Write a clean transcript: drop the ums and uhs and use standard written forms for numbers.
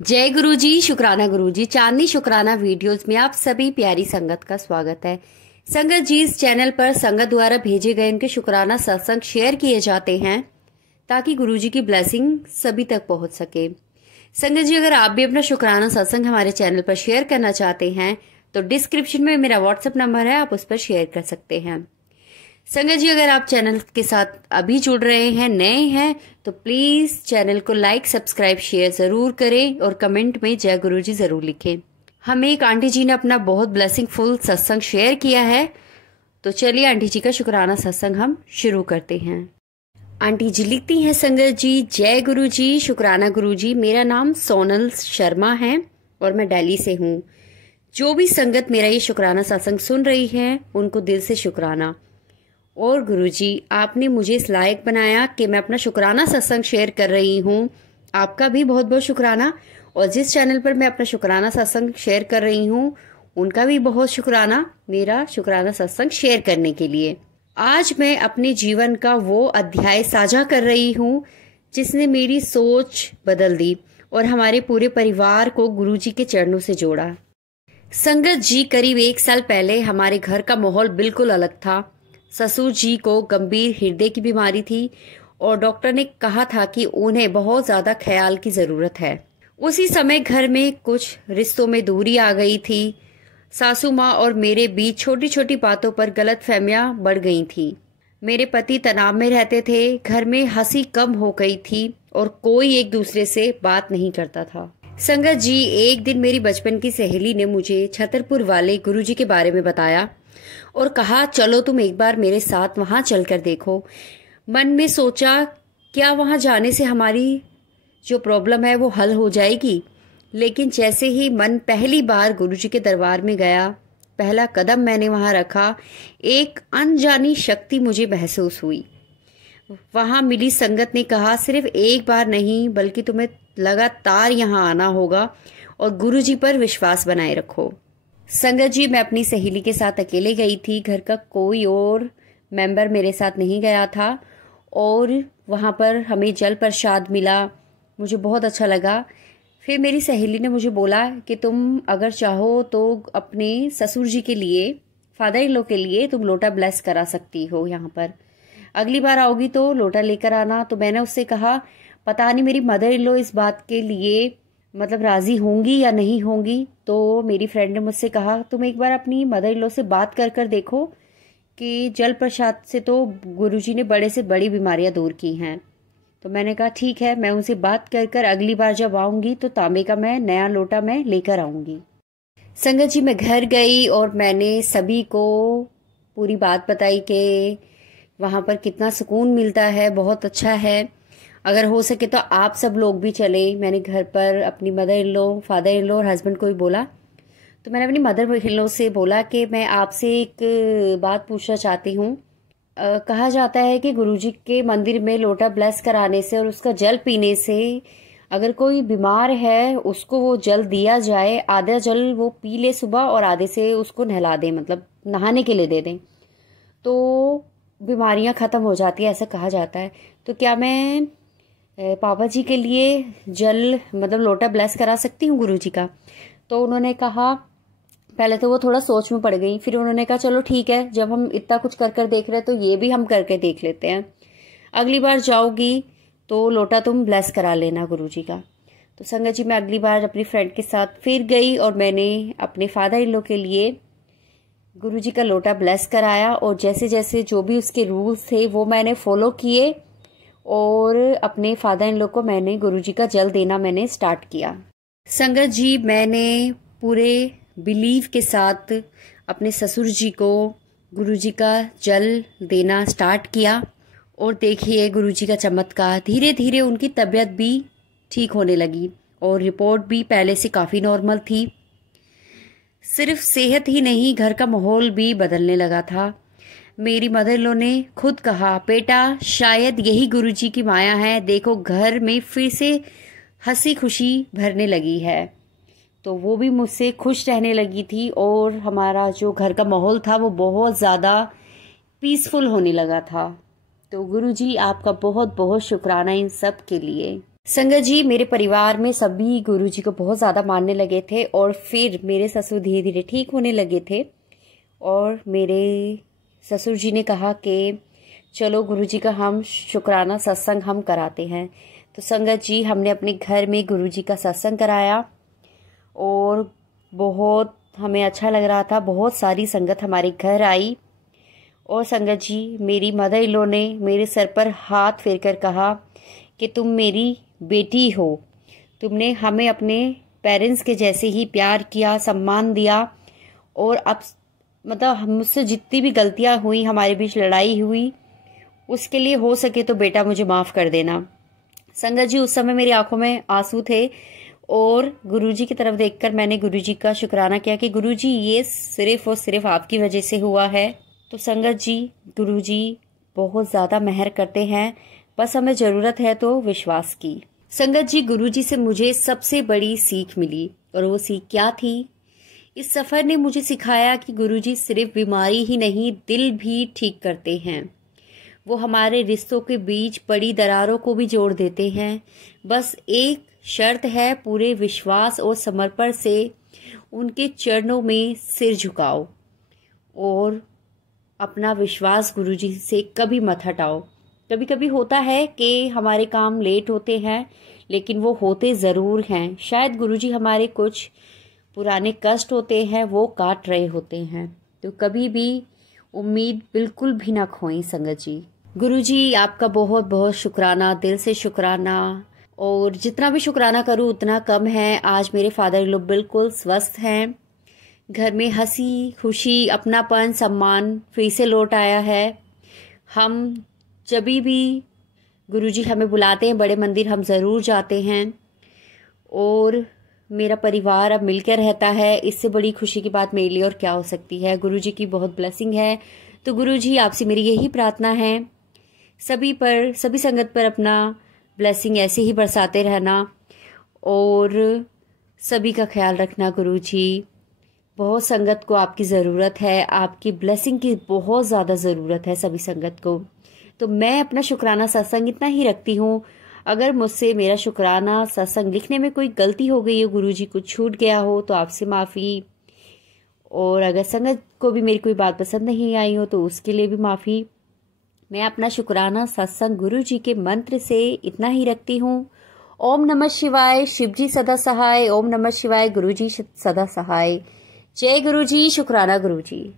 जय गुरु जी, शुक्राना गुरु जी। चांदनी शुक्राना वीडियोस में आप सभी प्यारी संगत का स्वागत है। संगत जी, इस चैनल पर संगत द्वारा भेजे गए उनके शुक्राना सत्संग शेयर किए जाते हैं ताकि गुरु जी की ब्लेसिंग सभी तक पहुंच सके। संगत जी, अगर आप भी अपना शुक्राना सत्संग हमारे चैनल पर शेयर करना चाहते हैं तो डिस्क्रिप्शन में मेरा व्हाट्सएप नंबर है, आप उस पर शेयर कर सकते हैं। संगत जी, अगर आप चैनल के साथ अभी जुड़ रहे हैं, नए हैं, तो प्लीज चैनल को लाइक, सब्सक्राइब, शेयर जरूर करें और कमेंट में जय गुरु जी जरूर लिखें। हमें एक आंटी जी ने अपना बहुत ब्लेसिंगफुल सत्संग शेयर किया है, तो चलिए आंटी जी का शुक्राना सत्संग हम शुरू करते हैं। आंटी जी लिखती हैं, संगत जी जय गुरु जी, शुक्राना गुरु जी। मेरा नाम सोनल शर्मा है और मैं दिल्ली से हूँ। जो भी संगत मेरा ये शुक्राना सत्संग सुन रही है उनको दिल से शुक्राना। और गुरुजी, आपने मुझे इस लायक बनाया कि मैं अपना शुक्राना सत्संग शेयर कर रही हूँ। आपका भी बहुत बहुत शुक्राना। और जिस चैनल पर मैं अपना शुक्राना सत्संग शेयर कर रही हूँ उनका भी बहुत शुक्राना मेरा शुक्राना सत्संग शेयर करने के लिए। आज मैं अपने जीवन का वो अध्याय साझा कर रही हूँ जिसने मेरी सोच बदल दी और हमारे पूरे परिवार को गुरुजी के चरणों से जोड़ा। संगत जी, करीब 1 साल पहले हमारे घर का माहौल बिल्कुल अलग था। ससुर जी को गंभीर हृदय की बीमारी थी और डॉक्टर ने कहा था कि उन्हें बहुत ज्यादा ख्याल की जरूरत है। उसी समय घर में कुछ रिश्तों में दूरी आ गई थी। सासू माँ और मेरे बीच छोटी छोटी बातों पर गलतफहमियां बढ़ गई थी। मेरे पति तनाव में रहते थे, घर में हंसी कम हो गई थी और कोई एक दूसरे से बात नहीं करता था। संगत जी, एक दिन मेरी बचपन की सहेली ने मुझे छतरपुर वाले गुरुजी के बारे में बताया और कहा, चलो तुम एक बार मेरे साथ वहां चलकर देखो। मन में सोचा, क्या वहां जाने से हमारी जो प्रॉब्लम है वो हल हो जाएगी। लेकिन जैसे ही मन पहली बार गुरुजी के दरबार में गया, पहला कदम मैंने वहां रखा, एक अनजानी शक्ति मुझे महसूस हुई। वहां मिली संगत ने कहा, सिर्फ एक बार नहीं बल्कि तुम्हें लगातार यहाँ आना होगा और गुरुजी पर विश्वास बनाए रखो। संगत जी, मैं अपनी सहेली के साथ अकेले गई थी। घर का कोई और मेंबर मेरे साथ नहीं गया था और वहाँ पर हमें जल प्रसाद मिला। मुझे बहुत अच्छा लगा। फिर मेरी सहेली ने मुझे बोला कि तुम अगर चाहो तो अपने ससुर जी के लिए, फादर इन लॉ के लिए तुम लोटा ब्लेस करा सकती हो यहाँ पर। अगली बार आओगी तो लोटा लेकर आना। तो मैंने उससे कहा, पता नहीं मेरी मदर इन लॉ इस बात के लिए मतलब राजी होंगी या नहीं होंगी। तो मेरी फ्रेंड ने मुझसे कहा, तुम एक बार अपनी मदर इन लॉ से बात कर देखो कि जल प्रसाद से तो गुरुजी ने बड़े से बड़ी बीमारियां दूर की हैं। तो मैंने कहा ठीक है, मैं उनसे बात कर अगली बार जब आऊंगी तो तांबे का मैं नया लोटा मैं लेकर आऊंगी। संगत जी, मैं घर गई और मैंने सभी को पूरी बात बताई कि वहां पर कितना सुकून मिलता है, बहुत अच्छा है। अगर हो सके तो आप सब लोग भी चले। मैंने घर पर अपनी mother in law, father in law और हस्बैंड को भी बोला। तो मैंने अपनी मदर इन लॉ से बोला कि मैं आपसे एक बात पूछना चाहती हूँ। कहा जाता है कि गुरुजी के मंदिर में लोटा ब्लेस कराने से और उसका जल पीने से अगर कोई बीमार है उसको वो जल दिया जाए, आधा जल वो पी ले सुबह और आधे से उसको नहला दें, मतलब नहाने के लिए दे दें, तो बीमारियां खत्म हो जाती है, ऐसा कहा जाता है। तो क्या मैं पापा जी के लिए जल मतलब लोटा ब्लेस करा सकती हूँ गुरुजी का? तो उन्होंने कहा, पहले तो वो थोड़ा सोच में पड़ गई। फिर उन्होंने कहा चलो ठीक है, जब हम इतना कुछ कर देख रहे हैं तो ये भी हम करके देख लेते हैं। अगली बार जाओगी तो लोटा तुम ब्लेस करा लेना गुरुजी का। तो संगत जी, मैं अगली बार अपनी फ्रेंड के साथ फिर गई और मैंने अपने फादर इन लॉ के लिए गुरुजी का लोटा ब्लेस कराया और जैसे जैसे जो भी उसके रूल्स थे वो मैंने फॉलो किए और अपने फादर इन लॉ को मैंने गुरुजी का जल देना मैंने स्टार्ट किया। संगत जी, मैंने पूरे बिलीव के साथ अपने ससुर जी को गुरुजी का जल देना स्टार्ट किया और देखिए गुरुजी का चमत्कार। धीरे धीरे उनकी तबीयत भी ठीक होने लगी और रिपोर्ट भी पहले से काफ़ी नॉर्मल थी। सिर्फ सेहत ही नहीं, घर का माहौल भी बदलने लगा था। मेरी मदर इन लॉ ने खुद कहा, बेटा शायद यही गुरुजी की माया है, देखो घर में फिर से हंसी खुशी भरने लगी है। तो वो भी मुझसे खुश रहने लगी थी और हमारा जो घर का माहौल था वो बहुत ज़्यादा पीसफुल होने लगा था। तो गुरुजी, आपका बहुत बहुत शुक्राना इन सब के लिए। संगत जी, मेरे परिवार में सभी गुरुजी को बहुत ज़्यादा मानने लगे थे और फिर मेरे ससुर धीरे धीरे ठीक होने लगे थे और मेरे ससुर जी ने कहा कि चलो गुरुजी का हम शुक्राना सत्संग हम कराते हैं। तो संगत जी, हमने अपने घर में गुरुजी का सत्संग कराया और बहुत हमें अच्छा लग रहा था। बहुत सारी संगत हमारे घर आई और संगत जी, मेरी मदर इन लॉ ने मेरे सर पर हाथ फेर कर कहा कि तुम मेरी बेटी हो, तुमने हमें अपने पेरेंट्स के जैसे ही प्यार किया, सम्मान दिया और अब मतलब मुझसे जितनी भी गलतियां हुई, हमारे बीच लड़ाई हुई, उसके लिए हो सके तो बेटा मुझे माफ़ कर देना। संगत जी, उस समय मेरी आंखों में आंसू थे और गुरुजी की तरफ देखकर मैंने गुरुजी का शुक्राना किया कि गुरुजी ये सिर्फ और सिर्फ आपकी वजह से हुआ है। तो संगत जी, गुरुजी बहुत ज़्यादा मेहर करते हैं, बस हमें ज़रूरत है तो विश्वास की। संगत जी, गुरुजी से मुझे सबसे बड़ी सीख मिली और वो सीख क्या थी? इस सफ़र ने मुझे सिखाया कि गुरुजी सिर्फ बीमारी ही नहीं, दिल भी ठीक करते हैं। वो हमारे रिश्तों के बीच पड़ी दरारों को भी जोड़ देते हैं। बस एक शर्त है, पूरे विश्वास और समर्पण से उनके चरणों में सिर झुकाओ और अपना विश्वास गुरुजी से कभी मत हटाओ। कभी कभी होता है कि हमारे काम लेट होते हैं, लेकिन वो होते ज़रूर हैं। शायद गुरुजी हमारे कुछ पुराने कष्ट होते हैं वो काट रहे होते हैं। तो कभी भी उम्मीद बिल्कुल भी ना खोएं संगत जी। गुरुजी, आपका बहुत बहुत शुक्राना, दिल से शुक्राना। और जितना भी शुक्राना करूँ उतना कम है। आज मेरे फादर इन लॉ बिल्कुल स्वस्थ हैं, घर में हंसी खुशी, अपनापन, सम्मान फिर से लौट आया है। हम जब भी गुरुजी हमें बुलाते हैं बड़े मंदिर, हम ज़रूर जाते हैं और मेरा परिवार अब मिलकर रहता है। इससे बड़ी खुशी की बात मेरे लिए और क्या हो सकती है। गुरुजी की बहुत ब्लेसिंग है। तो गुरुजी, आपसे मेरी यही प्रार्थना है, सभी पर, सभी संगत पर अपना ब्लेसिंग ऐसे ही बरसाते रहना और सभी का ख्याल रखना। गुरुजी, बहुत संगत को आपकी ज़रूरत है, आपकी ब्लेसिंग की बहुत ज़्यादा ज़रूरत है सभी संगत को। तो मैं अपना शुक्राना सत्संग इतना ही रखती हूँ। अगर मुझसे मेरा शुक्राना सत्संग लिखने में कोई गलती हो गई हो, गुरुजी कुछ छूट गया हो, तो आपसे माफ़ी। और अगर संगत को भी मेरी कोई बात पसंद नहीं आई हो तो उसके लिए भी माफ़ी। मैं अपना शुक्राना सत्संग गुरुजी के मंत्र से इतना ही रखती हूँ। ओम नमः शिवाय, शिवजी सदा सहाय। ओम नमः शिवाय, गुरुजी सदा सहाय। जय गुरुजी, शुक्राना गुरुजी।